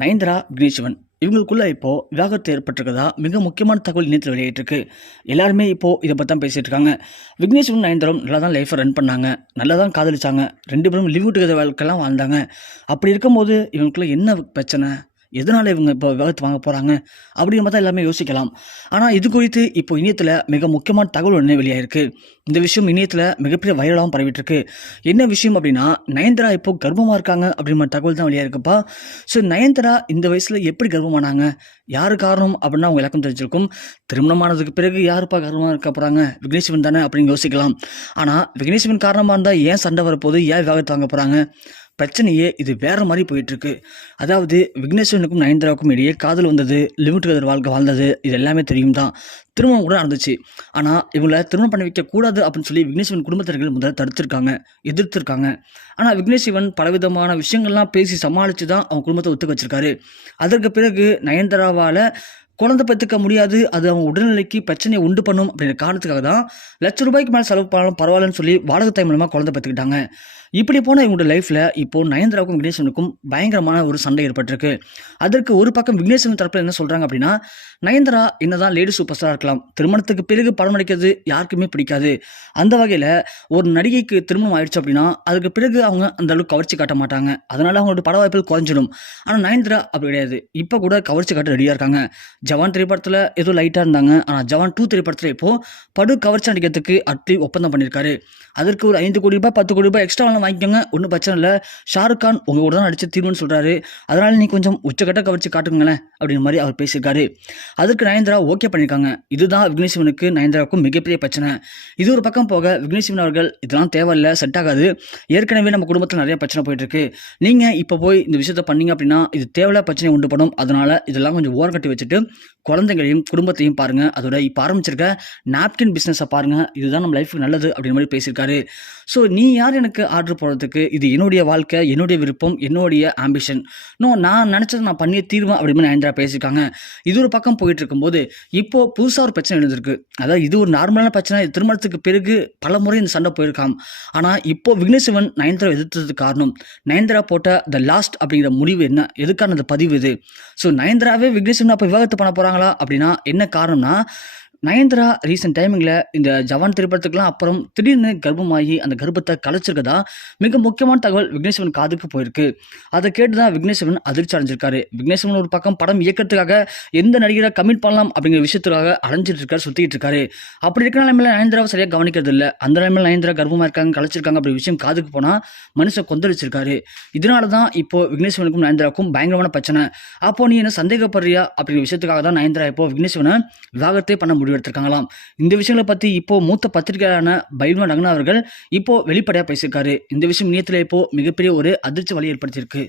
நயன்தரா விக்னேஷ்வன் இவங்களுக்குள்ள இப்போ விவாகரத்து ஏற்பட்டிருக்கதா மிக முக்கியமான தகவல் இணையத்தில் வெளியிட்டிருக்கு. எல்லாருமே இப்போ இதை பற்றி தான் பேசிகிட்டு இருக்காங்க. விக்னேஸ்வரன் நயன்தரம் நல்லா தான் லைஃப்பை ரன் பண்ணாங்க. நல்லா தான் காதலிச்சாங்க. ரெண்டு பேரும் லிவ் டுகெதர் வாழ்க்கைலாம் வாழ்ந்தாங்க. அப்படி இருக்கும்போது இவங்களுக்குள்ள என்ன பிரச்சனை? எதனால் இவங்க இப்போ விவாகரத்து வாங்க போகிறாங்க அப்படின்னு பார்த்தா எல்லாமே யோசிக்கலாம். ஆனால் இது குறித்து இப்போ இணையத்தில் மிக முக்கியமான தகவல் ஒன்று வெளியாயிருக்கு. இந்த விஷயம் இணையத்தில் மிகப்பெரிய வைரலாகவும் பரவிட்டிருக்கு. என்ன விஷயம் அப்படின்னா நயன்தரா இப்போ கர்ப்பமாக இருக்காங்க அப்படிங்கிற தகவல் தான் வெளியாயிருக்குப்பா. ஸோ நயன்தரா இந்த வயசில் எப்படி கர்ப்பமானாங்க? யார் காரணம் அப்படின்னா அவங்க இலக்கம் தெரிஞ்சிருக்கும். திருமணமானதுக்கு பிறகு யாருப்பா கர்ப்பமாக இருக்க போகிறாங்க விக்னேஸ்வன் தானே அப்படின்னு யோசிக்கலாம். ஆனால் விக்னேஸ்வன் காரணமாக இருந்தால் ஏன் சண்டை வரப்போகுது? ஏன் விவாகத்து வாங்க போகிறாங்க பிரச்சனையே இது வேறு மாதிரி போயிட்டுருக்கு. அதாவது விக்னேஸ்வரனுக்கும் நயன்தாராவுக்கும் இடையே காதல் வந்தது லிமிட் கதர் வாழ்க்கை வாழ்ந்தது இது எல்லாமே தெரியும் தான் திருமணம் கூட நடந்துச்சு. ஆனால் இவங்களை திருமணம் பண்ண வைக்க கூடாது அப்படின்னு சொல்லி விக்னேஸ்வரன் குடும்பத்தினர்கள் முதல்ல தடுத்திருக்காங்க எதிர்த்திருக்காங்க. ஆனால் விக்னேஸ்வரன் பலவிதமான விஷயங்கள்லாம் பேசி சமாளித்து தான் அவங்க குடும்பத்தை ஒத்துக்க வச்சிருக்காரு. அதற்கு பிறகு நயன்தாராவால் குழந்தை பெற்றுக்க முடியாது அது அவங்க உடல்நிலைக்கு பிரச்சனையை உண்டு பண்ணும் அப்படிங்கிற காரணத்துக்காக தான் லட்ச ரூபாய்க்கு மேலே செலவு பண்ணாலும் பரவாயில்லன்னு சொல்லி வாடகை தாய் மூலமாக குழந்தை பெற்றுக்கிட்டாங்க. இப்படி போன இவங்களோட லைஃப்பில் இப்போ நயன்தராவுக்கும் விக்னேஸ்வனுக்கும் பயங்கரமான ஒரு சண்டை ஏற்பட்டிருக்கு. அதற்கு ஒரு பக்கம் விக்னேஸ்வன் தரப்பில் என்ன சொல்கிறாங்க அப்படின்னா நயன்தாரா என்னதான் லேடி சூப்பர் ஸ்டாராக இருக்கலாம் திருமணத்துக்கு பிறகு படம் நடிக்கிறது யாருக்குமே பிடிக்காது. அந்த வகையில் ஒரு நடிகைக்கு திருமணம் ஆயிடுச்சு அப்படின்னா அதுக்கு பிறகு அவங்க அந்த அளவுக்கு கவர்ச்சி காட்ட மாட்டாங்க. அதனால் அவங்களோட பட வாய்ப்புகள் குறைஞ்சிடும். ஆனால் நயன்தரா அப்படி கிடையாது. இப்போ கூட கவர்ச்சி காட்ட ரெடியாக இருக்காங்க. ஜவான் திரைப்படத்தில் ஏதோ லைட்டாக இருந்தாங்க. ஆனால் ஜவான் டூ திரைப்படத்தில் இப்போது படு கவர்ச்சி நடிக்கிறதுக்கு அட்லி ஒப்பந்தம் பண்ணியிருக்காரு அதற்கு ஒரு ஐந்து கோடி ரூபாய் பத்து கோடி ரூபாய் எக்ஸ்ட்ரா வேணாலும் வாங்கிக்கோங்க. ஒன்றும் பிரச்சனை இல்லை. ஷாருக் கான் உங்கள் கூட தான் நடிச்சு தீர்வுன்னு சொல்கிறாரு அதனால் நீ கொஞ்சம் உச்சக்கட்ட கவர்ச்சி காட்டுங்களேன் அப்படின்னு மாதிரி அவர் பேசியிருக்காரு. அதற்கு நயன்தாரா ஓகே பண்ணியிருக்காங்க இதுதான் விக்னேஸ்வனுக்கு நயன்தாராவுக்கும் மிகப்பெரிய பிரச்சனை. இது ஒரு பக்கம் போக விக்னேஸ்வன் அவர்கள் இதெல்லாம் தேவையில்ல செட் ஆகாது. ஏற்கனவே நம்ம குடும்பத்தில் நிறைய பிரச்சனை போயிட்டு இருக்கு நீங்கள் இப்போ போய் இந்த விஷயத்த பண்ணீங்க அப்படின்னா இது தேவையில்ல பிரச்சனை உண்டு அதனால் இதெல்லாம் கொஞ்சம் ஓரம் கட்டி வச்சுட்டு குழந்தைங்களையும் குடும்பத்தையும் பாருங்கள் அதோட இப்போ ஆரம்பிச்சிருக்க நாப்கின் பிஸ்னஸை பாருங்கள் இதுதான் நம்ம லைஃபுக்கு நல்லது அப்படின்ற மாதிரி பேசியிருக்காரு. ஸோ நீ யார் எனக்கு ஆர்டர் போடுறதுக்கு? இது என்னுடைய வாழ்க்கை என்னுடைய விருப்பம் என்னுடைய ஆம்பிஷன் நோ நான் நினச்சதை நான் பண்ணிய தீர்வேன் அப்படின்னு நயன்தாரா பேசியிருக்காங்க. இது ஒரு பக்கம் போயிட்டு இருக்கும்போது இப்போ புதுசாக ஒரு பிரச்சனை எழுந்திருக்கு. அதாவது இது ஒரு நார்மலான பிரச்சனை. திருமணத்துக்கு பிறகு பல முறை இந்த சண்டை போயிருக்காம். ஆனால் இப்போ விக்னேஸ்வரன் நயன்தாரா எதிர்த்ததுக்கு காரணம் நயன்தாரா போட்ட த லாஸ்ட் அப்படிங்கிற முடிவு என்ன? எதுக்கான அந்த பதிவு இது? ஸோ நயன்தாராவே விக்னேஸ்வரன் அப்போ விவாகரத்து பண்ண போகிறாங்களா அப்படின்னா என்ன காரணம்னா நயன்தரா ரீசெண்ட் டைமிங்கில் இந்த ஜவான் திரைப்படத்துக்குலாம் அப்புறம் திடீர்னு கர்ப்பமாகி அந்த கர்ப்பத்தை கலைச்சிருக்கதா? மிக முக்கியமான தகவல் விக்னேஸ்வரன் காதுக்கு போயிருக்கு. அதை கேட்டு தான் விக்னேஸ்வரன் அதிர்ச்சி அடைஞ்சிருக்காரு. விக்னேஸ்வரன் ஒரு பக்கம் படம் இயக்கிறதுக்காக எந்த நடிகரை கமிட் பண்ணலாம் அப்படிங்கிற விஷயத்துக்காக அடைஞ்சிட்டு இருக்காரு சுற்றிட்டு இருக்காரு. அப்படி இருக்கிற நிலைமையில நயன்தாராவை சரியாக கவனிக்கிறது இல்லை. அந்த நிலைமையில நயன்தரா கர்ப்பமாக இருக்காங்க கலைச்சிருக்காங்க அப்படி விஷயம் காதுக்கு போனால் மனுஷன் கொந்தளிச்சிருக்காரு. இதனால தான் இப்போ விக்னேஸ்வரனுக்கும் நயன்தராவுக்கும் பயங்கரமான பிரச்சனை. அப்போ நீ என்ன சந்தேகப்படுறியா அப்படிங்கிற விஷயத்துக்காக தான் நயன்தரா இப்போ விக்னேஸ்வரனை விவாகரத்தே பண்ண முடியும். எடுத்திருக்காங்களாம். இந்த விஷயங்களை பற்றி இப்போ மூத்த பத்திரிகையான பைல்வா ரங்கனா அவர்கள் இப்போ வெளிப்படையாக பேசியிருக்காரு. இந்த விஷயம் இணையத்தில் இப்போ மிகப்பெரிய ஒரு அதிர்ச்சி வழி ஏற்படுத்தியிருக்கு.